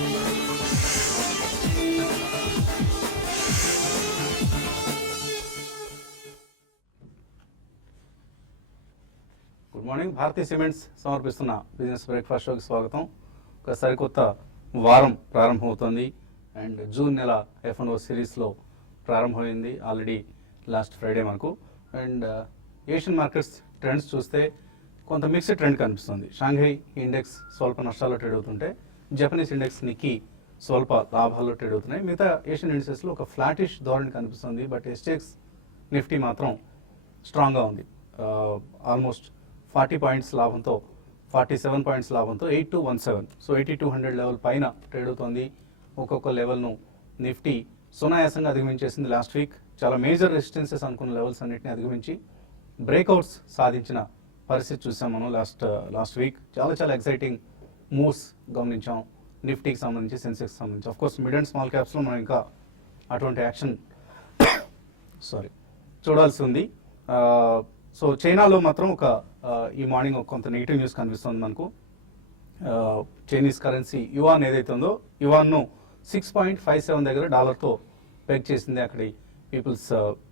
Good morning. Bharatiya cements సమర్పిస్తున్న business breakfast షోకి స్వాగతం. ఒక సరికొత్త వారం ప్రారంభమవుతోంది అండ్ జూన్ నెల F&O సిరీస్లో ప్రారంభమైంది ఆల్రెడీ లాస్ట్ ఫ్రైడే మనకు. అండ్ ఏషియన్ మార్కెట్స్ ట్రెండ్స్ చూస్తే కొంత మిక్స్డ్ ట్రెండ్ కనిపిస్తుంది. షాంఘై ఇండెక్స్ స్వల్ప నష్టాల్లో ట్రేడ్ అవుతుంటే జపనీస్ ఇండెక్స్ నిక్కీ స్వల్ప లాభాల్లో ట్రేడ్ అవుతున్నాయి. మిగతా ఏషియన్ ఇండెక్సెస్లో ఒక ఫ్లాటిష్ ధోరణి కనిపిస్తుంది. బట్ ఎస్టెక్స్ నిఫ్టీ మాత్రం స్ట్రాంగ్గా ఉంది. ఆల్మోస్ట్ 40 పాయింట్స్ లాభంతో 47 పాయింట్స్ లాభంతో 8217, సో 8200 లెవెల్ పైన ట్రేడ్ అవుతోంది. ఒక్కొక్క లెవెల్ను నిఫ్టీ సునాయాసంగా అధిగమించేసింది. లాస్ట్ వీక్ చాలా మేజర్ రెసిస్టెన్సెస్ అనుకున్న లెవెల్స్ అన్నింటినీ అధిగమించి బ్రేక్అవుట్స్ సాధించిన పరిస్థితి చూసాం మనం. లాస్ట్ వీక్ చాలా ఎక్సైటింగ్ మూవ్స్ గమనించాం నిఫ్టీకి సంబంధించి, సెన్సెక్స్ సంబంధించి. ఆఫ్కోర్స్ మిడ్ అండ్ స్మాల్ క్యాప్స్లో మనం ఇంకా అటువంటి యాక్షన్ చూడాల్సి ఉంది. సో చైనాలో మాత్రం ఈ మార్నింగ్ కొంత నెగిటివ్ న్యూస్ కనిపిస్తుంది మనకు. చైనీస్ కరెన్సీ యువాన్ ఏదైతే ఉందో యువాన్ను 6.57 దగ్గర డాలర్తో పెగ్ చేసింది అక్కడి peoples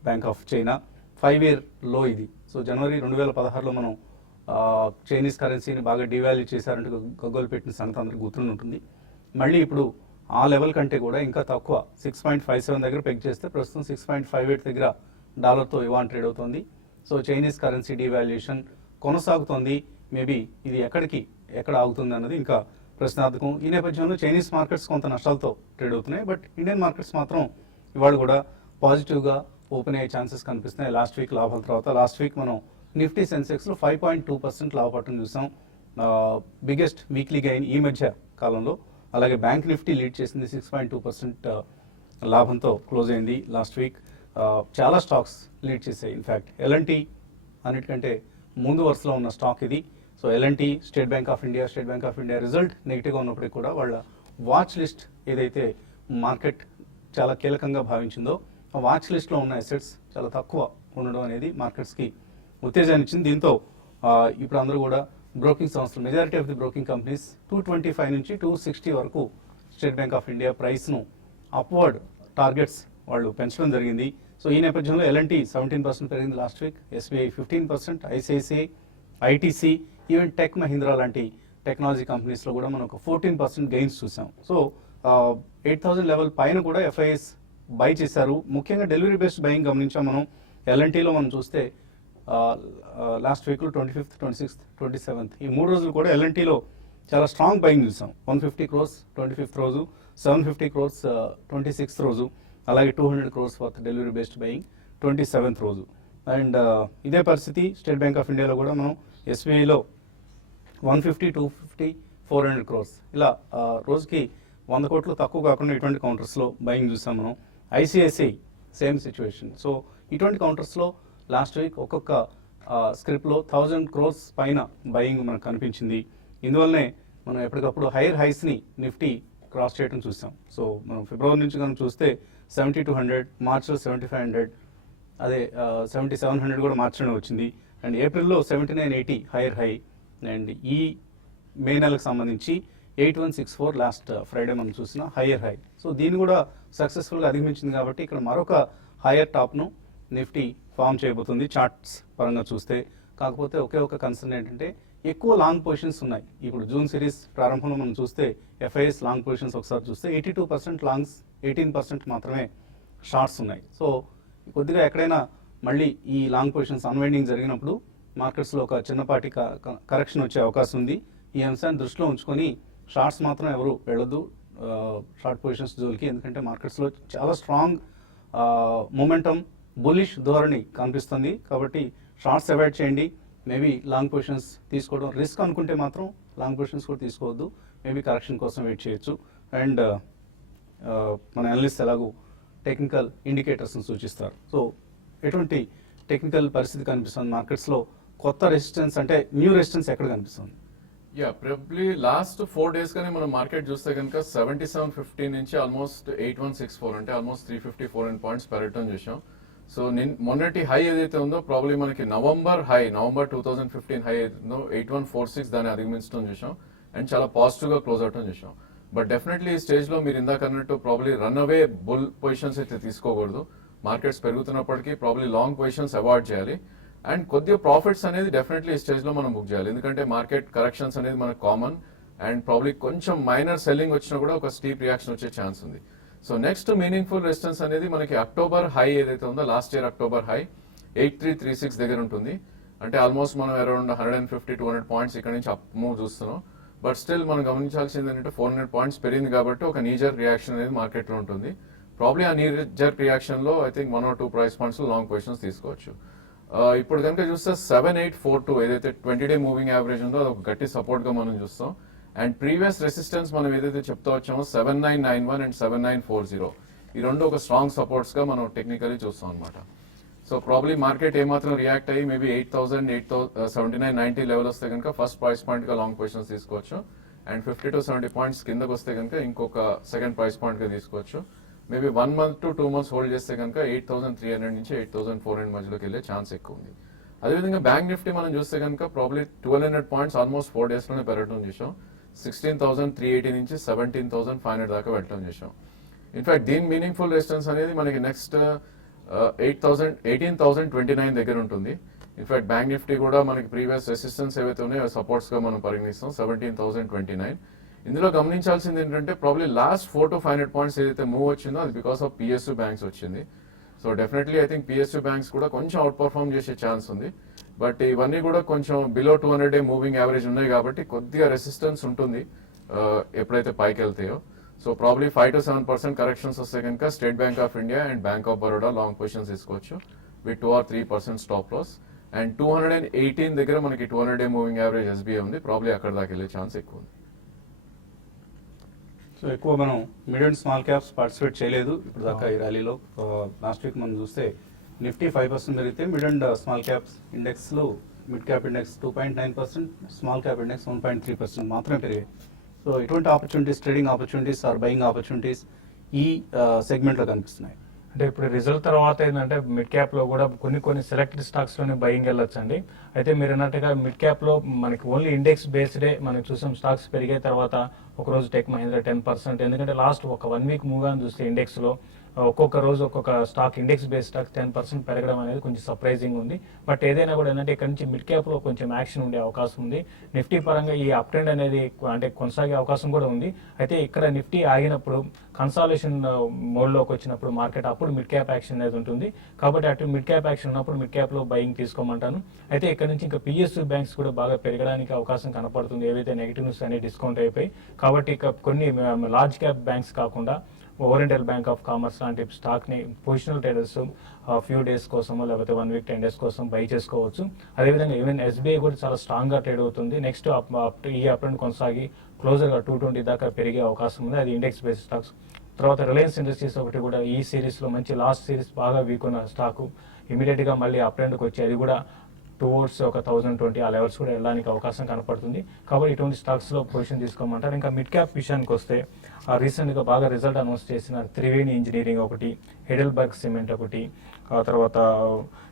bank of China. 5-year లో ఇది. సో జనవరి 2016లో మనం చైనీస్ కరెన్సీని బాగా డివాల్యూ చేశారంటే గగ్గోలు పెట్టిన సంగతి అందరికీ గుర్తుండి ఉంటుంది. మళ్ళీ ఇప్పుడు ఆ లెవెల్ కంటే కూడా ఇంకా తక్కువ 6.57 దగ్గర పెగ్ చేస్తే ప్రస్తుతం 6.58 దగ్గర డాలర్తో యువాన్ ట్రేడ్ అవుతుంది. సో చైనీస్ కరెన్సీ డివాల్యుయేషన్ కొనసాగుతోంది. మేబీ ఇది ఎక్కడ ఆగుతుంది అన్నది ఇంకా ప్రశ్నార్థకం. ఈ నేపథ్యంలో చైనీస్ మార్కెట్స్ కొంత నష్టాలతో ట్రేడ్ అవుతున్నాయి. బట్ ఇండియన్ మార్కెట్స్ మాత్రం ఇవాళ కూడా పాజిటివ్గా ఓపెన్ అయ్యే ఛాన్సెస్ కనిపిస్తున్నాయి. లాస్ట్ వీక్ లాభాల తర్వాత లాస్ట్ వీక్ మనం నిఫ్టీ సెన్సెక్స్లో 5.2% లాభపడటం చూసాం. బిగ్గెస్ట్ వీక్లీ గెయిన్ ఈ మధ్య కాలంలో. అలాగే బ్యాంక్ నిఫ్టీ లీడ్ చేసింది, 6.2% లాభంతో క్లోజ్ అయింది లాస్ట్ వీక్. చాలా స్టాక్స్ లీడ్ చేసాయి. ఇన్ఫ్యాక్ట్ L&T అన్నిటికంటే ముందు వరుసలో ఉన్న స్టాక్ ఇది. So L&T, state Bank of India result నెగిటివ్గా ఉన్నప్పటికీ కూడా వాళ్ళ వాచ్ లిస్ట్ ఏదైతే మార్కెట్ చాలా కీలకంగా భావించిందో ఆ వాచ్ లిస్ట్లో ఉన్న అసెట్స్ చాలా తక్కువ ఉండడం అనేది మార్కెట్స్కి ఉత్తేజాన్ని ఇచ్చింది. దీంతో ఇప్పుడు అందరూ కూడా బ్రోకింగ్ సంస్థలు, majority of the broking companies 225 నుంచి 260 వరకు స్టేట్ బ్యాంక్ ఆఫ్ ఇండియా ప్రైస్ను అప్వర్డ్ టార్గెట్స్ వాళ్ళు పెంచడం జరిగింది. సో ఈ నేపథ్యంలో L&T 17% పెరిగింది last week, SBI 15%, ICICI, ITC, even tech Mahindra లాంటి టెక్నాలజీ కంపెనీస్లో కూడా మనం ఒక 14% గెయిన్స్ చూసాం. సో 8000 లెవెల్ పైన కూడా FIS బై చేశారు. ముఖ్యంగా డెలివరీ బేస్డ్ బయింగ్ గమనించాం మనం. L&Tలో మనం చూస్తే లాస్ట్ వీక్లో 25th, 26th, 27th ఈ 3 రోజులు కూడా L&Tలో చాలా స్ట్రాంగ్ బయింగ్ చూసాం. 150 crores 25th రోజు, 750 crores 26th రోజు, అలాగే 200 crores worth delivery based buying 27th రోజు. అండ్ ఇదే పరిస్థితి స్టేట్ బ్యాంక్ ఆఫ్ ఇండియాలో కూడా మనం SBIలో 150, 250, 400 crores ఇలా రోజుకి 100 కోట్లు తక్కువ కాకుండా ఇటువంటి కౌంటర్స్లో బయింగ్ చూసాం మనం. ICICI same situation. సో ఇటువంటి కౌంటర్స్లో లాస్ట్ వీక్ ఒక్కొక్క స్క్రిప్ట్లో 1000 crores పైన బయింగ్ మనకు కనిపించింది. ఇందువల్లనే మనం ఎప్పటికప్పుడు హైయర్ హైస్ని నిఫ్టీ క్రాస్ చేయడం చూసాం. సో మనం ఫిబ్రవరి నుంచి కనుక చూస్తే 7200, మార్చ్లో 7500, అదే 7700 కూడా మార్చిలో వచ్చింది. అండ్ ఏప్రిల్లో 7980 హైయర్ హై. అండ్ ఈ మే నెలకు సంబంధించి 8164 లాస్ట్ ఫ్రైడే మనం చూసిన హైయర్ హై. సో దీన్ని కూడా సక్సెస్ఫుల్గా అధిగమించింది కాబట్టి ఇక్కడ మరొక హైయర్ టాప్ను నిఫ్టీ ఫామ్ చేయబోతుంది చార్ట్స్ పరంగా చూస్తే. కాకపోతే ఒకే ఒక కన్సర్న్ ఏంటంటే ఎక్కువ లాంగ్ పొజిషన్స్ ఉన్నాయి. ఇప్పుడు జూన్ సిరీస్ ప్రారంభంలో మనం చూస్తే FIS లాంగ్ పొజిషన్స్ ఒకసారి చూస్తే 82% లాంగ్స్, 18% మాత్రమే షార్ట్స్ ఉన్నాయి. సో కొద్దిగా ఎక్కడైనా మళ్ళీ ఈ లాంగ్ పొజిషన్స్ అన్వైండింగ్ జరిగినప్పుడు మార్కెట్స్లో ఒక చిన్నపాటి కరెక్షన్ వచ్చే అవకాశం ఉంది. ఈ అంశాన్ని దృష్టిలో ఉంచుకొని షార్ట్స్ మాత్రం ఎవరు వెళ్ళొద్దు షార్ట్ పొజిషన్స్ జోలికి. ఎందుకంటే మార్కెట్స్లో చాలా స్ట్రాంగ్ మొమెంటమ్, బుల్లిష్ ధోరణి కనిపిస్తుంది. కాబట్టి షార్ట్స్ అవాయిడ్ చేయండి. మేబీ లాంగ్ పొజిషన్స్ తీసుకోవడం రిస్క్ అనుకుంటే మాత్రం లాంగ్ పొజిషన్స్ కూడా తీసుకోవద్దు. మేబీ కరెక్షన్ కోసం వెయిట్ చేయొచ్చు. అండ్ మన అనలిస్ట్ ఎలాగూ టెక్నికల్ ఇండికేటర్స్ని సూచిస్తారు. సో ఎటువంటి టెక్నికల్ పరిస్థితి కనిపిస్తుంది మార్కెట్స్లో? కొత్త రెసిస్టెన్స్ అంటే న్యూ రెసిస్టెన్స్ ఎక్కడ కనిపిస్తుంది? ప్రాబబ్లీ లాస్ట్ 4 days కానీ మనం మార్కెట్ చూస్తే కనుక 7750 నుంచి ఆల్మోస్ట్ 8164 అంటే ఆల్మోస్ట్ 350-400 పాయింట్స్ పెరగటం చూసాం. సో మొన్నటి హై ఏదైతే ఉందో ప్రాబ్లీ మనకి నవంబర్ 2015 హై ఏదైతుందో 8146 దాన్ని అధిగమించడం చూసాం. అండ్ చాలా పాజిటివ్ గా క్లోజ్ అవటం చూసాం. బట్ డెఫినెట్లీ ఈ స్టేజ్ లో మీరు ఇందాక అన్నట్టు probably run away bull positions అయితే తీసుకోకూడదు. మార్కెట్స్ పెరుగుతున్నప్పటికీ ప్రాబ్లీ లాంగ్ పొజిషన్స్ అవాయిడ్ చేయాలి. అండ్ కొద్దిగా ప్రాఫిట్స్ అనేది డెఫినెట్లీ ఈ స్టేజ్ లో మనం బుక్ చేయాలి, ఎందుకంటే మార్కెట్ కరెక్షన్స్ అనేది మనకు కామన్. అండ్ ప్రాబ్లీ కొంచెం మైనర్ సెల్లింగ్ వచ్చినా కూడా ఒక స్టీప్ రియాక్షన్ వచ్చే ఛాన్స్ ఉంది. సో నెక్స్ట్ మీనింగ్ఫుల్ రెసిస్టెన్స్ అనేది మనకి అక్టోబర్ హై ఏదైతే ఉందో, లాస్ట్ ఇయర్ అక్టోబర్ హై 8336 దగ్గర ఉంటుంది. అంటే ఆల్మోస్ట్ మనం అరౌండ్ 150-200 పాయింట్స్ ఇక్కడ నుంచి అప్ మూవ్ చూస్తున్నాం. బట్ స్టిల్ మనం గమనించాల్సింది ఏంటంటే 400 పాయింట్స్ పెరిగింది కాబట్టి ఒక నీజర్ రియాక్షన్ అనేది మార్కెట్ లో ఉంటుంది. ప్రాబ్లీ ఆ నీజర్ రియాక్షన్ లో I think 1 or 2 price points long positions తీసుకోవచ్చు. ఇప్పుడు కనుక చూస్తే 7842 ఏదైతే 20-day మూవింగ్ యావరేజ్ ఉందో అది ఒక గట్టి సపోర్ట్ గా మనం చూస్తాం. అండ్ ప్రీవియస్ రెసిస్టెన్స్ మనం ఏదైతే చెప్తా వచ్చామో 7991 అండ్ 7940, ఈ రెండు ఒక స్ట్రాంగ్ సపోర్ట్స్ గా మనం టెక్నికలీ చూస్తాం అనమాట. సో ప్రాబ్లీ మార్కెట్ ఏమాత్రం రియాక్ట్ అయ్యి మేబీ 7990 లెవెల్ వస్తే కనుక ఫస్ట్ ప్రైస్ పాయింట్ గా లాంగ్ పొజిషన్స్ తీసుకోవచ్చు. అండ్ 50 to 70 పాయింట్స్ కిందకు వస్తే కనుక ఇంకొక సెకండ్ ప్రైస్ పాయింట్ గా తీసుకోవచ్చు. Maybe 1 month to 2 months hold చేస్తే కనుక 8300 నుంచి 8400 మధ్యలోకి వెళ్ళే ఛాన్స్ ఎక్కువ ఉంది. అదేవిధంగా బ్యాంక్ నిఫ్టీ మనం చూస్తే కనుక ప్రాబ్లీ 1200 పాయింట్స్ ఆల్మోస్ట్ 4 days లోనే పెరగడం చేసాం. 16,380 నుంచి 17,500 దాకా వెళ్ళడం చేసాం. ఇన్ఫాక్ట్ దీని మీనింగ్ఫుల్ రెసిస్టెన్స్ అనేది మనకి నెక్స్ట్ 18,029 దగ్గర ఉంటుంది. ఇన్ఫాక్ట్ బ్యాంక్ నిఫ్టీ కూడా మనకి ప్రీవియస్ రెసిస్టెన్స్ ఏవైతే ఉన్నాయో సపోర్ట్స్ గా మనం పరిగణిస్తాం 17,029. ఇందులో గమనించాల్సింది ఏంటంటే ప్రాబ్లీ లాస్ట్ 400 to 500 పాయింట్స్ ఏదైతే మూవ్ వచ్చిందో అది బికాస్ ఆఫ్ పిఎస్యూ బ్యాంక్స్ వచ్చింది. So definitely I think PSU banks కూడా కొంచెం అవుట్ పర్ఫార్మ్ చేసే ఛాన్స్ ఉంది. బట్ ఇవన్నీ కూడా కొంచెం బిలో 200-day మూవింగ్ యావరేజ్ ఉన్నాయి కాబట్టి కొద్దిగా రెసిస్టెన్స్ ఉంటుంది ఎప్పుడైతే పైకి వెళ్తాయో. సో ప్రాబ్లీ 5 to 7% కరెక్షన్స్ వస్తే కనుక State Bank of India and Bank of Baroda long positions తీసుకోవచ్చు with 2 or 3% stop loss. And 218 దగ్గర మనకి 200-day మూవింగ్ యావరేజ్ ఎస్బీఐ ఉంది, ప్రాబ్లీ అక్కడ దాకా వెళ్ళే ఛాన్స్ ఎక్కువ ఉంది. సో ఎక్కువ మనం mid and small caps participate చేయలేదు ఇప్పుడు దాకా ఈ ర్యాలీలో. లాస్ట్ వీక్ మనం చూస్తే నిఫ్టీ 5% పెరిగితే మిడ్ అండ్ స్మాల్ క్యాప్స్ ఇండెక్స్లో mid cap index 2.9%, small cap index 1.3% మాత్రమే పెరిగాయి. సో ఎటువంటి opportunities, trading opportunities or buying opportunities ఈ సెగ్మెంట్లో కనిపిస్తున్నాయి? అంటే ఇప్పుడు రిజల్ట్ తర్వాత ఏంటంటే మిడ్ క్యాప్ లో కూడా కొన్ని సెలెక్టెడ్ స్టాక్స్ లోనే బయింగ్ వెళ్ళొచ్చండి. అయితే మీరు అన్నట్టుగా మిడ్ క్యాప్ లో మనకి ఓన్లీ ఇండెక్స్ బేస్డే మనం చూసాం స్టాక్స్ పెరిగే తర్వాత ఒక రోజు టెక్ మహీంద్రా 10%, ఎందుకంటే లాస్ట్ ఒక 1 week మూవ్గా చూస్తే ఇండెక్స్ లో ఒక్కొక్క రోజు ఒక్కొక్క స్టాక్ ఇండెక్స్ బేస్ స్టాక్ 10% పెరగడం అనేది కొంచెం సర్ప్రైజింగ్ ఉంది. బట్ ఏదైనా కూడా ఏంటంటే ఇక్కడ నుంచి మిడ్ క్యాప్ లో కొంచెం యాక్షన్ ఉండే అవకాశం ఉంది. నిఫ్టీ పరంగా ఈ అప్ ట్రెండ్ అనేది అంటే కొనసాగే అవకాశం కూడా ఉంది. అయితే ఇక్కడ నిఫ్టీ ఆగినప్పుడు కన్సాలేషన్ మోడ్లోకి వచ్చినప్పుడు మార్కెట్ అప్పుడు మిడ్ క్యాప్ యాక్షన్ అనేది ఉంటుంది. కాబట్టి అటు మిడ్ క్యాప్ యాక్షన్ ఉన్నప్పుడు మిడ్ క్యాప్ లో బయింగ్ తీసుకోమంటాను. అయితే ఇక్కడ నుంచి ఇంకా పిఎస్యూ బ్యాంక్స్ కూడా బాగా పెరగడానికి అవకాశం కనపడుతుంది. ఏవైతే నెగిటివ్ న్యూస్ అనేది డిస్కౌంట్ అయిపోయి, కాబట్టి ఇక కొన్ని లార్జ్ క్యాప్ బ్యాంక్స్ కాకుండా ఓరియంటల్ బ్యాంక్ ఆఫ్ కామర్స్ లాంటి స్టాక్ని పొజిషనల్ ట్రేడర్స్ ఫ్యూ డేస్ కోసమో లేకపోతే 1 week 10 days కోసం బై చేసుకోవచ్చు. అదేవిధంగా ఈవెన్ ఎస్బీఐ కూడా చాలా స్ట్రాంగ్గా ట్రేడ్ అవుతుంది. నెక్స్ట్ ఈ అప్ ట్రెండ్ కొనసాగి క్లోజర్గా 220 దాకా పెరిగే అవకాశం ఉంది. అది ఇండెక్స్ బేస్డ్ స్టాక్స్. తర్వాత రిలయన్స్ ఇండస్ట్రీస్ ఒకటి కూడా ఈ సిరీస్లో మంచి లాస్ట్ సిరీస్ బాగా వీక్ ఉన్న స్టాకు ఇమీడియట్గా మళ్ళీ అప్ ట్రెండ్కి వచ్చి అది కూడా టువర్డ్స్ ఒక 1020 ఆ లెవెల్స్ కూడా వెళ్ళడానికి అవకాశం కనపడుతుంది. కాబట్టి ఇటువంటి స్టాక్స్లో పొజిషన్ తీసుకోమంటారు. ఇంకా మిడ్ క్యాప్ విషయానికి వస్తే రీసెంట్గా బాగా రిజల్ట్ అనౌన్స్ చేసిన త్రివేణి ఇంజనీరింగ్ ఒకటి, హెడెల్బర్గ్ సిమెంట్ ఒకటి, ఆ తర్వాత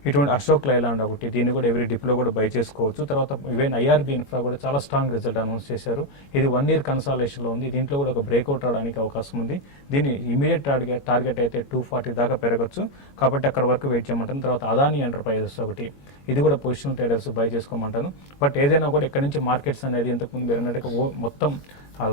ఇటువంటి అశోక్ లైలాండ్ ఒకటి, దీన్ని కూడా ఎవరి డిప్లో కూడా బై చేసుకోవచ్చు. తర్వాత ఈవెన్ ఐఆర్బి ఇన్ఫ్రా కూడా చాలా స్ట్రాంగ్ రిజల్ట్ అనౌన్స్ చేశారు. ఇది 1 year కన్సాలేషన్లో ఉంది. దీంట్లో కూడా ఒక బ్రేక్అవుట్ రావడానికి అవకాశం ఉంది. దీని ఇమీడియట్ టార్గెట్ అయితే 240 దాకా పెరగచ్చు. కాబట్టి అక్కడ వరకు వెయిట్ చేయమంటాను. తర్వాత అదాని ఎంటర్ప్రైజెస్ ఒకటి, ఇది కూడా పొజిషనల్ ట్రేడర్స్ బై చేసుకోమంటాను. బట్ ఏదైనా కూడా ఇక్కడ నుంచి మార్కెట్స్ అనేది ఇంతకుముందు అన్నట్టుగా మొత్తం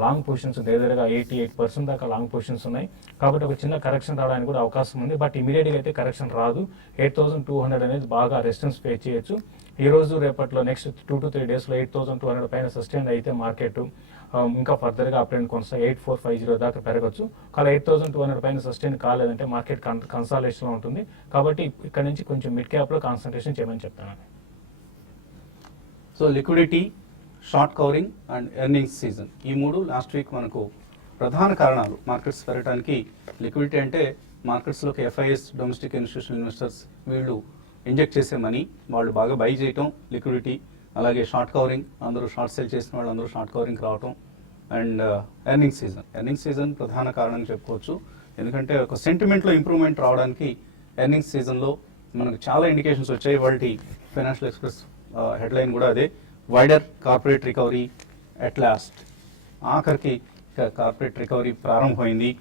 లాంగ్ పొజిషన్స్ దగ్గరగా 88% దాకా లాంగ్ పొజిషన్స్ ఉన్నాయి. కాబట్టి ఒక చిన్న కరెక్షన్ రావడానికి కూడా అవకాశం ఉంది. బట్ ఇమీడియట్గా అయితే కరెక్షన్ రాదు. 8200 అనేది బాగా రెసిస్టెన్స్ ఫేస్ చేయొచ్చు. ఈ రోజు రేపట్లో నెక్స్ట్ 2 to 3 days 8200 పైన సస్టైన్ అయితే మార్కెట్ ఇంకా ఫర్దర్గా అప్ ట్రెండ్ కొనసాగి 8450 దాకా పెరగచ్చు. కానీ 8200 పైన సస్టైన్ కాలేదంటే మార్కెట్ కన్సాలేషన్లో ఉంటుంది. కాబట్టి ఇక్కడ నుంచి కొంచెం మిడ్ క్యాప్లో కాన్సన్ట్రేషన్ చేయమని చెప్తాను. So liquidity, short covering and earnings season, ఈ మూడు లాస్ట్ వీక్ మనకు ప్రధాన కారణాలు మార్కెట్స్ పెరగడానికి. లిక్విడిటీ అంటే మార్కెట్స్లోకి ఎఫ్ఐఎస్, డొమెస్టిక్ ఇన్స్టిట్యూషనల్ ఇన్వెస్టర్స్ వీళ్ళు ఇంజెక్ట్ చేసే మనీ వాళ్ళు బాగా బై చేయటం లిక్విడిటీ. అలాగే షార్ట్ కవరింగ్, అందరూ షార్ట్ సెల్ చేసిన వాళ్ళు అందరూ షార్ట్ కవరింగ్కి రావటం. అండ్ ఎర్నింగ్స్ సీజన్ ప్రధాన కారణం చెప్పుకోవచ్చు. ఎందుకంటే ఒక సెంటిమెంట్లో ఇంప్రూవ్మెంట్ రావడానికి ఎర్నింగ్స్ సీజన్లో మనకు చాలా ఇండికేషన్స్ వచ్చాయి. వాళ్ళ ఫైనాన్షియల్ ఎక్స్ప్రెస్ హెడ్లైన్ కూడా అదే, wider corporate recovery at last. ఆఖరికి ఇక కార్పొరేట్ రికవరీ ప్రారంభమైంది.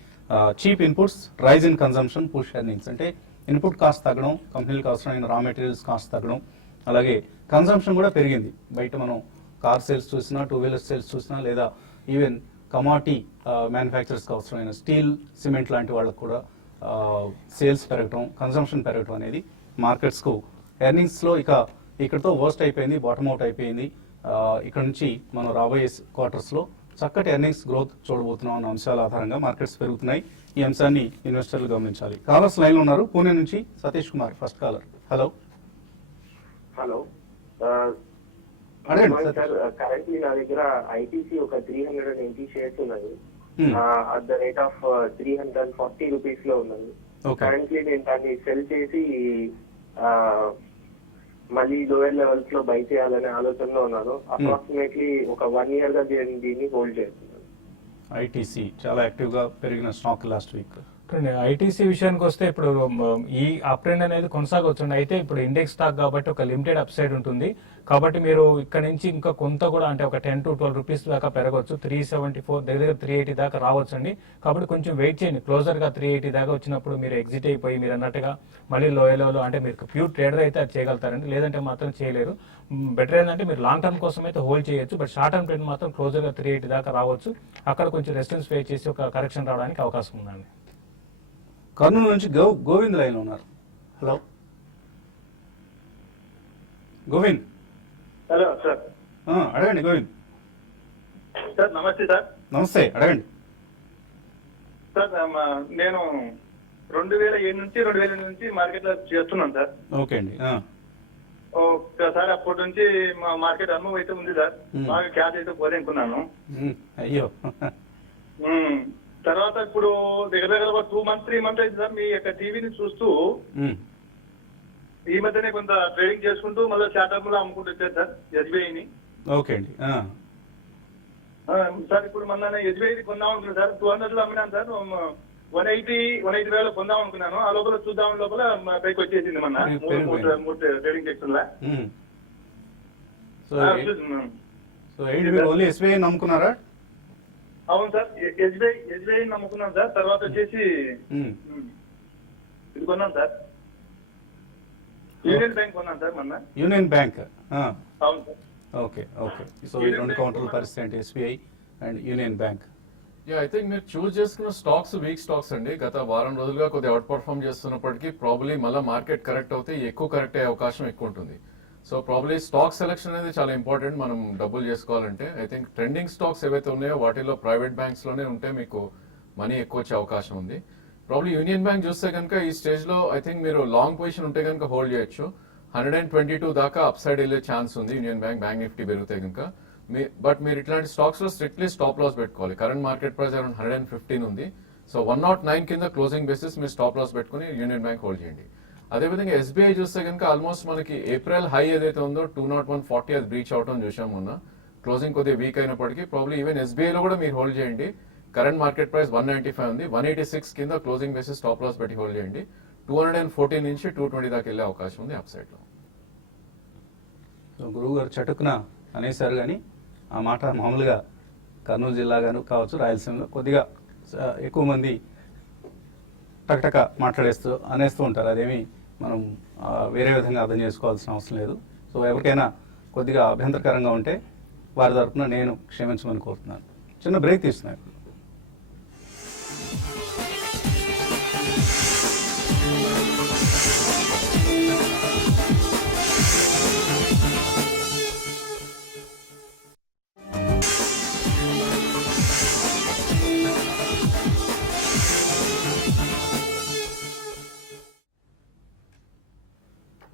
Cheap inputs, rise in consumption, push earnings. అంటే ఇన్పుట్ కాస్ట్ తగ్గడం, కంపెనీలకు అవసరమైన రా మెటీరియల్స్ కాస్ట్ తగ్గడం, అలాగే కన్సంప్షన్ కూడా పెరిగింది. బయట మనం కార్ సేల్స్ చూసినా, టూ వీలర్ సేల్స్ చూసినా, లేదా ఈవెన్ కమాటీ మ్యానుఫ్యాక్చరర్స్కి అవసరమైన స్టీల్, సిమెంట్ లాంటి వాళ్ళకు కూడా సేల్స్ పెరగటం, కన్సంప్షన్ పెరగటం అనేది మార్కెట్స్కు ఎర్నింగ్స్లో ఇక్కడతో వర్స్ట్ అయిపోయింది, బాటమ్ అవుట్ అయిపోయింది. ఇక్కడ నుంచి మనం రాబోయే క్వార్టర్స్లో చక్కటి ఎర్నింగ్స్ గ్రోత్ చూడబోతున్నాం అన్న అంశాల ఆధారంగా మార్కెట్స్ పెరుగుతున్నాయి. ఈ అంశాన్ని ఇన్వెస్టర్లు గమనించాలి. కాలర్స్ లైన్లో ఉన్నారు. పూణే నుంచి Satish Kumar first caller. Hello hello అడగండి సార్. సార్. కరెంట్లీ నా దగ్గర ఐటీసీ ఒక 380 షేర్స్ ఉన్నాయి. At the rate of 340 rupees లో ఉన్నాయి. Okay. కరెంట్లీ నేను దాన్ని సెల్ చేసి మళ్ళీ లోయర్ లెవెల్స్ లో బై చేయాలనే ఆలోచనలో ఉన్నాను. అప్రాక్సిమేట్లీ ఒక 1 year గా దీన్ని హోల్డ్ చేస్తున్నాను. ఐటీసీ చాలా యాక్టివ్గా పెరిగిన స్టాక్ లాస్ట్ వీక్. ఐటీసీ విషయానికి వస్తే ఇప్పుడు ఈ అప్ ట్రెండ్ అనేది కొనసాగొచ్చుండి. అయితే ఇప్పుడు ఇండెక్స్ స్టాక్ కాబట్టి ఒక లిమిటెడ్ అప్ సైడ్ ఉంటుంది. కాబట్టి మీరు ఇక్కడ నుంచి ఇంకా కొంత కూడా అంటే ఒక 10 to 12 రూపీస్ దాకా పెరగవచ్చు. 374 దగ్గర 380 దాకా రావచ్చు అండి. కాబట్టి కొంచెం వెయిట్ చేయండి. క్లోజర్ గా 380 దాకా వచ్చినప్పుడు మీరు ఎగ్జిట్ అయిపోయి మీరు అన్నట్టుగా మళ్ళీ లోయలో అంటే మీరు ప్యూర్ ట్రేడర్ అయితే అది చేయగలుగుతారండి. లేదంటే మాత్రం చేయలేరు. బెటర్ ఏంటంటే మీరు లాంగ్ టర్మ్ కోసం అయితే హోల్డ్ చేయొచ్చు. బట్ షార్ట్ టర్మ్ ట్రెండ్ మాత్రం క్లోజర్ గా 380 దాకా రావచ్చు. అక్కడ కొంచెం రెసిస్టెన్స్ ఫేస్ చేసి ఒక కరెక్షన్ రావడానికి అవకాశం ఉందండి. కర్నూలు నుంచి గోవింద్ లైన్ ఉన్నారు. హలో గోవింద్. Hello sir. అడగండి గోవింద్. సార్ నమస్తే సార్. నమస్తే, అడగండి. సార్ నేను 2007 నుంచి 2008 నుంచి మార్కెట్ లో చేస్తున్నాను సార్. ఓకే అండి. ఒకసారి అప్పటి నుంచి మా మార్కెట్ అనుభవం అయితే ఉంది సార్. బాగా క్యాష్ అయితే పోదనుకున్నాను. అయ్యో. తర్వాత ఇప్పుడు దగ్గర దగ్గర 2 months 3 months అయింది సార్ మీ యొక్క టీవీని చూస్తూ. ఈ మధ్యనే కొంత ట్రేడింగ్ చేసుకుంటూ మళ్ళీ షార్ట్ టర్మ్ లో అమ్ముకుంటూ వచ్చారు సార్ ఎస్బీఐని. ఓకే అండి. సార్ ఇప్పుడు మొన్న ఎస్బీఐ కొందాం అనుకున్నాను సార్. 200 లో అమ్మినాను సార్. 180 వేలు కొందాం అనుకున్నాను. ఆ లోపల చూద్దాం లోపల పైకి వచ్చేసింది మొన్న మూడు ట్రేడింగ్ సెక్షన్ ఓన్లీ ఎస్బీఐ నమ్ముకున్నారా? అవును సార్. ఎస్బీఐ నమ్ముకున్నాను సార్. తర్వాత వచ్చేసి ఇది కొన్నాను సార్. యూనియన్ బ్యాంక్ కొన్నాను సార్ మొన్న. Union bank. అవును సార్. Okay okay. సో ఈ రెండు కౌంటర్ల పరిస్థితి అంటే SBI and union bank. I think మీరు చూస్ చేసుకున్న స్టాక్స్ వీక్ స్టాక్స్ అండి. గత వారం రోజులుగా కొద్దిగా అవుట్ పర్ఫార్మ్ చేస్తున్నప్పటికీ ప్రాబ్లీ మళ్ళీ మార్కెట్ కరెక్ట్ అవుతే ఎక్కువ కరెక్ట్ అయ్యే అవకాశం ఎక్కువ ఉంటుంది. సో ప్రాబ్లీ స్టాక్ సెలెక్షన్ అనేది చాలా ఇంపార్టెంట్. మనం డబ్బులు చేసుకోవాలంటే ఐ థింక్ ట్రెండింగ్ స్టాక్స్ ఏవైతే ఉన్నాయో వాటిలో ప్రైవేట్ బ్యాంక్స్ లోనే ఉంటే మీకు మనీ ఎక్కువ వచ్చే అవకాశం ఉంది. ప్రాబ్లీ యూనియన్ బ్యాంక్ చూస్తే కనుక ఈ స్టేజ్ లో ఐ థింక్ మీరు లాంగ్ పొజిషన్ ఉంటే కనుక హోల్డ్ చేయొచ్చు. 122 దాకా అప్ సైడ్ వెళ్ళే ఛాన్స్ ఉంది యూనియన్ బ్యాంక్ నిఫ్టీ పెరిగితే కనుక. బట్ మీరు ఇట్లాంటి స్టాక్స్ లో స్ట్రిక్ట్లీ స్టాప్ లాస్ పెట్టుకోవాలి. కరెంట్ మార్కెట్ ప్రైస్ అరౌండ్ 115 ఉంది. సో 109 కింద క్లోజింగ్ బేసిస్ మీరు స్టాప్ లాస్ పెట్టుకుని యూనియన్ బ్యాంక్ హోల్డ్ చేయండి. అదేవిధంగా ఎస్బీఐ చూస్తే కనుక ఆల్మోస్ట్ మనకి ఏప్రిల్ హై ఏదైతే ఉందో 201.40 అది బ్రీచ్ అవటం చూసాం మొన్న. క్లోజింగ్ కొద్దిగా వీక్ అయినప్పటికీ ప్రాబ్లీ ఈవెన్ ఎస్బీఐలో కూడా మీరు హోల్డ్ చేయండి. కరెంట్ మార్కెట్ ప్రైస్ 195 ఉంది. 186 కింద క్లోజింగ్ బేసిస్ స్టాప్ లాస్ పెట్టి హోల్డ్ చేయండి. 214 నుంచి 220 దాకా వెళ్ళే అవకాశం ఉంది అప్ సైడ్ లో. సో గురువు గారు చటుకున అనేసారు, కానీ ఆ మాట మామూలుగా కర్నూలు జిల్లా గాను కావచ్చు, రాయలసీమలో కొద్దిగా ఎక్కువ మంది టక్టక అనేస్తూ ఉంటారు. అదేమి మనం వేరే విధంగా అర్థం చేసుకోవాల్సిన అవసరం లేదు. సో ఎవరికైనా కొద్దిగా అభ్యంతరకరంగా ఉంటే వారి తరఫున నేను క్షమించమని కోరుతున్నాను. చిన్న బ్రేక్ తీస్తున్నాను.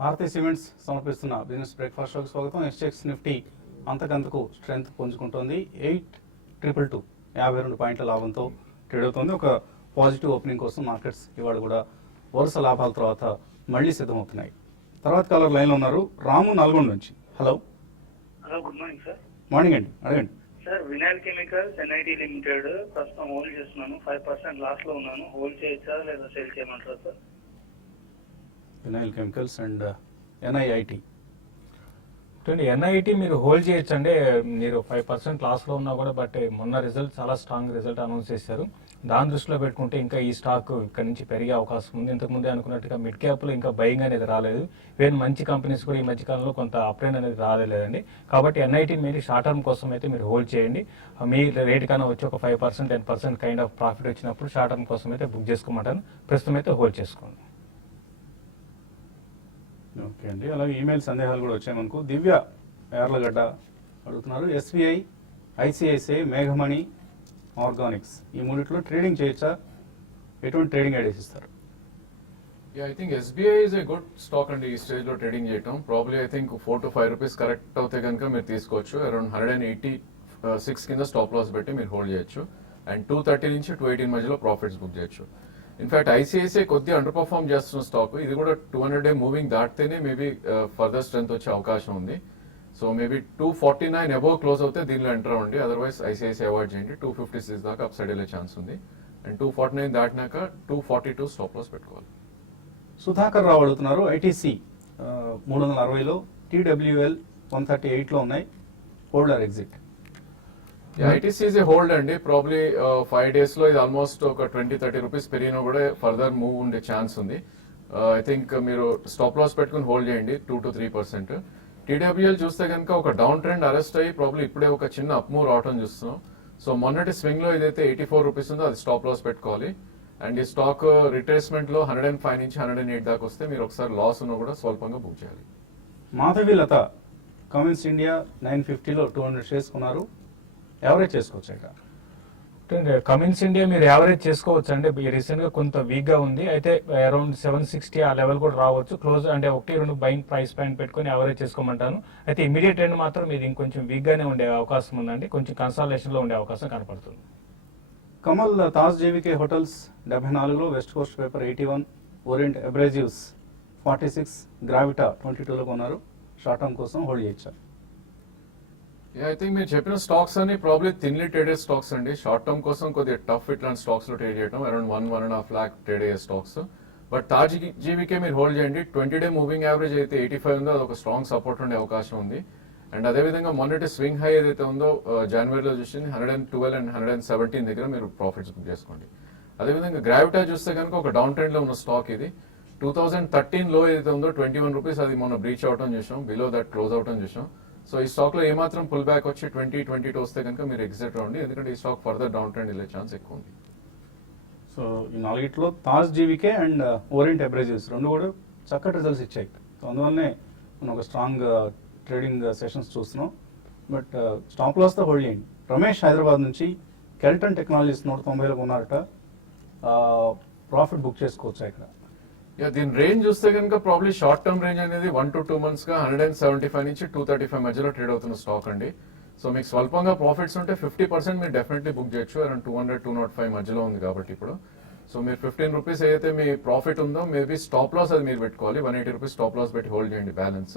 భారతీయ సిమెంట్స్ సమర్పిస్తున్న బిజినెస్ బ్రేక్ఫాస్ట్ షోకి స్వాగతం. ఎస్టెక్స్ నిఫ్టీ అంతకంతకు స్ట్రెంగ్త్ పుంజుకుంటోంది. 8222 52 పాయింట్ల లాభంతో ట్రేడ్ అవుతోంది. ఒక పాజిటివ్ ఓపెనింగ్ కోసం మార్కెట్స్ ఇవాళ కూడా వరుస లాభాల తర్వాత మళ్ళీ సిద్ధమవుతున్నాయి. తర్వాత కాలర్ లైన్లో ఉన్నారు. రాము నల్గొండ నుంచి. Hello. Hello, good morning sir. Morning అండి, అడగండి. Sir, vinyl chemicals NIT limited ప్రస్తుతం హోల్డ్ చేస్తున్నాను. 5% లాస్ లో ఉన్నాను. హోల్డ్ చేయొచ్చా లేదా సేల్ చేయమంటారా sir? Vinyl chemicals and NIIT. NIT మీరు హోల్డ్ చేయొచ్చు అండి, మీరు 5% లాస్లో ఉన్నా కూడా. బట్ మొన్న రిజల్ట్ చాలా స్ట్రాంగ్ రిజల్ట్ అనౌన్స్ చేశారు. దాని దృష్టిలో పెట్టుకుంటే ఇంకా ఈ స్టాక్ ఇక్కడ నుంచి పెరిగే అవకాశం ఉంది. ఇంతకుముందే అనుకున్నట్టుగా మిడ్ క్యాప్లో ఇంకా బయింగ్ అనేది రాలేదు. ఈవెన్ మంచి కంపెనీస్ కూడా ఈ మధ్యకాలంలో కొంత అప్ట్రెండ్ అనేది రాలేదండి. కాబట్టి ఎన్ఐటి మీరు షార్ట్ టర్మ్ కోసం అయితే మీరు హోల్డ్ చేయండి. మీ రేట్ కన్నా వచ్చి ఒక 5% 10% కైండ్ ఆఫ్ ప్రాఫిట్ వచ్చినప్పుడు షార్ట్ టర్మ్ కోసం అయితే బుక్ చేసుకోమంటాను. ప్రస్తుతం అయితే హోల్డ్ చేసుకోండి. ఓకే అండి. అలాగే ఈమెయిల్ సందేహాలు కూడా వచ్చాయి మనకు. దివ్య యార్లగడ్డ అడుగుతున్నారు, ఎస్బీఐ, ఐసిఐసిఐ, మేఘమణి, ఆర్గానిక్స్ ఈ మూడిట్లో ట్రేడింగ్ చేయొచ్చా? ఎటువంటి ట్రేడింగ్ ఐడియాస్ ఇస్తారు? I think SBI is a good stock అండి ఈ స్టేజ్ లో ట్రేడింగ్ చేయటం. Probably I think 4 to 5 rupees correct అవుతే కనుక మీరు తీసుకోవచ్చు. అరౌండ్ 186 కింద స్టాప్ లాస్ పెట్టి మీరు హోల్డ్ చేయొచ్చు. అండ్ 230 నుంచి 218 మధ్యలో ప్రాఫిట్స్ బుక్ చేయొచ్చు. ఇన్ఫాక్ట్ ఐసిఐసిఐ కొద్దిగా అండర్ పర్ఫార్మ్ చేస్తున్న స్టాక్. ఇది కూడా 200-day మూవింగ్ దాటితేనే మేబీ ఫర్దర్ స్ట్రెంత్ వచ్చే అవకాశం ఉంది. సో మేబీ 249 అబోవ్ క్లోజ్ అవుతే దీనిలో ఎంటర్ అవ్వండి. అదర్వైజ్ ఐసిఐసిఐ అవాయిడ్ చేయండి. 256 దాకా అప్ సైడ్ వెళ్ళే ఛాన్స్ ఉంది. అండ్ 249 దాటినాక 242 స్టాప్ లాస్ పెట్టుకోవాలి. సుధాకర్ రావు అడుగుతున్నారు, ఐటీసీ 360లో, టీడబ్ల్యూఎల్ 138లో ఉన్నాయి, holder exit. ITC is a hold అండి. ప్రాబ్లీ 5 days లో ఇది ఆల్మోస్ట్ ఒక 20-30 రూపీస్ పెరిగినా కూడా ఫర్దర్ మూవ్ ఉండే ఛాన్స్ ఉంది. ఐ థింక్ మీరు స్టాప్ లాస్ పెట్టుకుని హోల్డ్ చేయండి 2 to 3%. టీడబ్ల్యూఎల్ చూస్తే కనుక ఒక డౌన్ ట్రెండ్ అరెస్ట్ అయ్యి ప్రాబ్లీ ఇప్పుడే ఒక చిన్న అప్ మూవ్ రావడం చూస్తున్నాం. సో మొన్నటి స్వింగ్ లో ఏదైతే 84 రూపీస్ ఉందో అది స్టాప్ లాస్ పెట్టుకోవాలి. అండ్ ఈ స్టాక్ రిట్రేస్మెంట్ లో 105 నుంచి 108 దాకా వస్తే మీరు ఒకసారి లాస్ ఉన్నా కూడా స్వల్పంగా బుక్ చేయాలి. Madhavi Latha, Cummins India 950లో 200 shares కొన్నారు, ఎవరేజ్ చేసుకోవచ్చు ఇక? కమిన్స్ ఇండియా మీరు యావరేజ్ చేసుకోవచ్చు అండి. రీసెంట్ గా కొంత వీక్ గా ఉంది. అయితే అరౌండ్ 760 ఆ లెవెల్ కూడా రావచ్చు. క్లోజ్ అంటే 1-2 బయింగ్ ప్రైస్ పాయింట్ పెట్టుకుని యావరేజ్ చేసుకోమంటాను. అయితే ఇమీడియట్ ట్రెండ్ మాత్రం ఇది ఇంకొంచెం వీక్ గానే ఉండే అవకాశం ఉందండి. కొంచెం కన్సాలేషన్ లో ఉండే అవకాశం కనపడుతుంది. కమల్, తాజ్ జేవికే హోటల్స్ 74లో, West Coast Paper 81, Orient Abrasives 46, Gravita 22లో కొన్నారు, షార్ట్ టర్మ్ కోసం హోల్డ్ చేయొచ్చా? ఐ థింక్ మీరు చెప్పిన స్టాక్స్ అని ప్రాబ్లీ థిన్లీ ట్రేడెడ్ స్టాక్స్ అండి. షార్ట్ టర్మ్ కోసం కొద్దిగా టఫ్ ఇట్లాంటి స్టాక్స్ లో ట్రేడ్ చేయడం. అరౌండ్ 1.5 lakh ట్రేడ్ అయ్యే స్టాక్స్. బట్ తాజ్ జీవీకే మీరు హోల్డ్ చేయండి. 20-day మూవింగ్ యావరేజ్ అయితే 85 ఉందో అది ఒక స్ట్రాంగ్ సపోర్ట్ ఉండే అవకాశం ఉంది. అండ్ అదేవిధంగా మొన్నటి స్వింగ్ హై ఏదైతే ఉందో జనవరిలో చూసింది 112 and 117 దగ్గర మీరు ప్రాఫిట్స్ బుక్ చేసుకోండి. అదేవిధంగా గ్రావిటా చూస్తే కనుక ఒక డౌన్ ట్రెండ్ లో ఉన్న స్టాక్ ఇది. 2013 లో ఏదైతే ఉందో 21 రూపీస్ అది మొన్న బ్రీచ్ అవటం చూసాం, బిలో దట్ క్లోజ్ అవటం చూసాం. సో ఈ స్టాక్ లో ఏమాత్రం పుల్ బ్యాక్ వచ్చి 2022 వస్తే కనుక మీరు ఎగ్జిట్ అవ్వండి. ఎందుకంటే ఈ స్టాక్ ఫర్దర్ డౌన్ ట్రెండ్ వెళ్ళే ఛాన్స్ ఎక్కువ ఉంది. సో ఈ 4 తాజ్ జీవీకే అండ్ ఓరియంట్ అబ్రేజివ్స్ రెండు కూడా చక్కటి రిజల్ట్స్ ఇచ్చాయి. సో అందువల్లనే మనం ఒక స్ట్రాంగ్ ట్రేడింగ్ సెషన్స్ చూస్తున్నాం. బట్ స్టాప్ లాస్తో హోల్డ్ చేయండి. రమేష్ హైదరాబాద్ నుంచి, కెల్టన్ టెక్నాలజీస్ 190లో ఉన్నారట, ప్రాఫిట్ బుక్ చేసుకోవచ్చా ఇక్కడ? దీని రేంజ్ చూస్తే కనుక ప్రాబ్లీ షార్ట్ టర్మ్ రేంజ్ అనేది 1 to 2 months గా 175 నుంచి 235 మధ్యలో ట్రేడ్ అవుతున్న స్టాక్ అండి. సో మీకు స్వల్పంగా ప్రాఫిట్స్ ఉంటే 50% మీరు డెఫినెట్లీ బుక్ చేయొచ్చు. అరౌండ్ 200-205 మధ్యలో ఉంది కాబట్టి ఇప్పుడు. సో మీరు 15 రూపీస్ ఏదైతే మీ ప్రాఫిట్ ఉందో మేబీ స్టాప్ లాస్ అది మీరు పెట్టుకోవాలి. 180 రూపీస్ స్టాప్ లాస్ పెట్టి హోల్డ్ చేయండి. బ్యాలెన్స్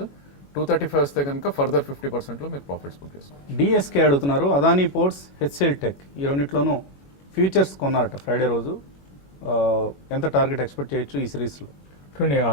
235 వస్తే కనుక ఫర్దర్ 50% లో మీరు ప్రాఫిట్స్ బుక్ చేసుకోండి. డిఎస్కే అడుగుతున్నారు, అదానీ పోర్ట్స్, హెచ్సిఎల్ టెక్ ఈ రెండిట్లోనూ ఫ్యూచర్స్ కొన్నారట ఫ్రైడే రోజు, ఎంత టార్గెట్ ఎక్స్పెక్ట్ చేయొచ్చు ఈ సిరీస్లో?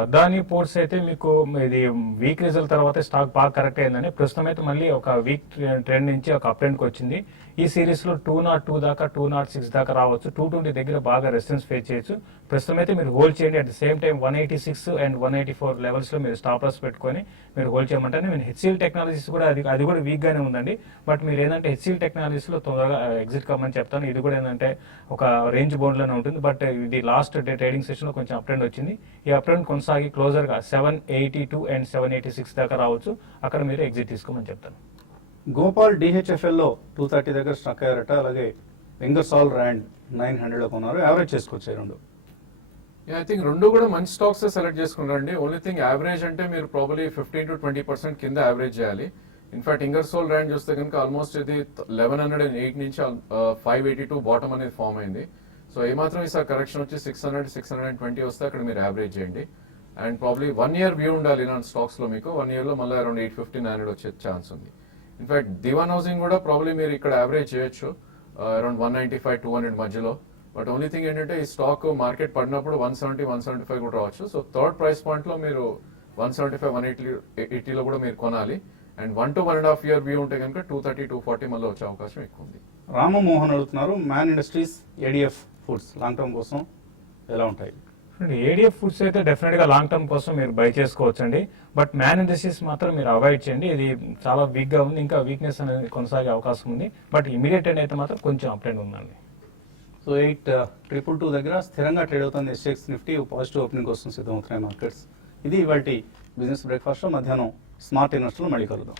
అదానీ పోర్ట్స్ అయితే మీకు ఇది వీక్ రిజల్ట్ తర్వాత స్టాక్ బాగా కరెక్ట్ అయిందని ప్రస్తుతం అయితే మళ్ళీ ఒక వీక్ ట్రెండ్ నుంచి ఒక అప్ ట్రెండ్కి వచ్చింది. ఈ సిరీస్ లో 202 దాకా 206 దాకా రావచ్చు. 220 దగ్గర బాగా రెసిస్టెన్స్ ఫేస్ చేయొచ్చు. ప్రస్తుతం అయితే మీరు హోల్డ్ చేయండి. At the same time 186 and 184 levels లో మీరు స్టాప్ లాస్ పెట్టుకొని మీరు హోల్డ్ చేయమంటే నేను హెచ్సిఎల్ టెక్నాలజీస్ కూడా అది కూడా వీక్ గానే ఉందండి. బట్ మీరు ఏంటంటే హెచ్సిఎల్ టెక్నాలజీస్ లో తొందరగా ఎగ్జిట్ కమ్మని చెప్తాను. ఇది కూడా ఏంటంటే ఒక రేంజ్ బౌండ్ లోనే ఉంటుంది. బట్ ఇది లాస్ట్ డే ట్రేడింగ్ సెషన్ లో కొంచెం అప్ ట్రెండ్ వచ్చింది. ఈ అప్ ట్రెండ్ కొనసాగి క్లోజర్ గా 782 and 786 దాకా రావచ్చు. అక్కడ మీరు ఎగ్జిట్ తీసుకోమని చెప్తాను. గోపాల్ డిహెచ్ఎఫ్ఎల్లో 230 దగ్గర స్ట్రక్ అయ్యారట. అలాగే ఇంగర్సాల్ ర్యాండ్ 900లో కొన్నారు, యావరేజ్ చేసుకోవచ్చు రెండు. ఐ థింక్ రెండు కూడా మంచి స్టాక్స్ సెలెక్ట్ చేసుకున్నారండి. ఓన్లీ థింగ్ యావరేజ్ అంటే మీరు ప్రాబ్లీ 15 to 20% కింద యావరేజ్ చేయాలి. ఇన్ఫాక్ట్ ఇంగర్సోల్ ర్యాండ్ చూస్తే కనుక ఆల్మోస్ట్ ఇది 1108 నుంచి 582 బాటమ్ అనేది ఫామ్ అయింది. సో ఏమాత్రం ఈసారి కరెక్షన్ వచ్చి 600-620 వస్తే అక్కడ మీరు యావరేజ్ చేయండి. అండ్ ప్రాబ్లీ 1 year వ్యూ ఉండాలి ఇలాంటి స్టాక్స్ లో. మీకు 1 year లో మళ్ళీ అరౌండ్ 850-900 వచ్చే ఛాన్స్ ఉంది. ఇన్ఫాక్ట్ దివాన్ హౌసింగ్ కూడా ప్రాబ్లీ మీరు ఇక్కడ యావరేజ్ చేయొచ్చు అరౌండ్ 195-200 మధ్యలో. బట్ ఓన్లీ థింగ్ ఏంటంటే ఈ స్టాక్ మార్కెట్ పడినప్పుడు 170-175 కూడా రావచ్చు. సో థర్డ్ ప్రైస్ పాయింట్ లో మీరు 175-180లో కూడా మీరు కొనాలి. అండ్ 1 to 1.5 year వ్యూ ఉంటే కనుక 230, 240 మళ్ళీ వచ్చే అవకాశం ఎక్కువ ఉంది. రామమోహన్ అడుగుతున్నారు, man industries, ADF foods long term కోసం ఎలా ఉంటాయి? ఏడిఎఫ్ ఫుడ్స్ అయితే డెఫినెట్ గా లాంగ్ టర్మ్ కోసం మీరు బై చేసుకోవచ్చండి. బట్ మ్యాన్ ఇండస్ట్రీస్ మాత్రం మీరు అవాయిడ్ చేయండి. ఇది చాలా వీక్ గా ఉంది, ఇంకా వీక్నెస్ అనేది కొనసాగే అవకాశం ఉంది. బట్ ఇమీడియట్ ట్రెండ్ అయితే మాత్రం కొంచెం అప్ ట్రెండ్ ఉందండి. సో 8,222 దగ్గర స్థిరంగా ట్రేడ్ అవుతుంది SGX నిఫ్టీ. పాజిటివ్ ఓపెనింగ్ కోసం సిద్ధమవుతున్నాయి మార్కెట్స్. ఇది ఇవాళ బిజినెస్ బ్రేక్ఫాస్ట్. మధ్యాహ్నం స్మార్ట్ ఇన్వెస్టర్లు మళ్ళీ కలుద్దాం.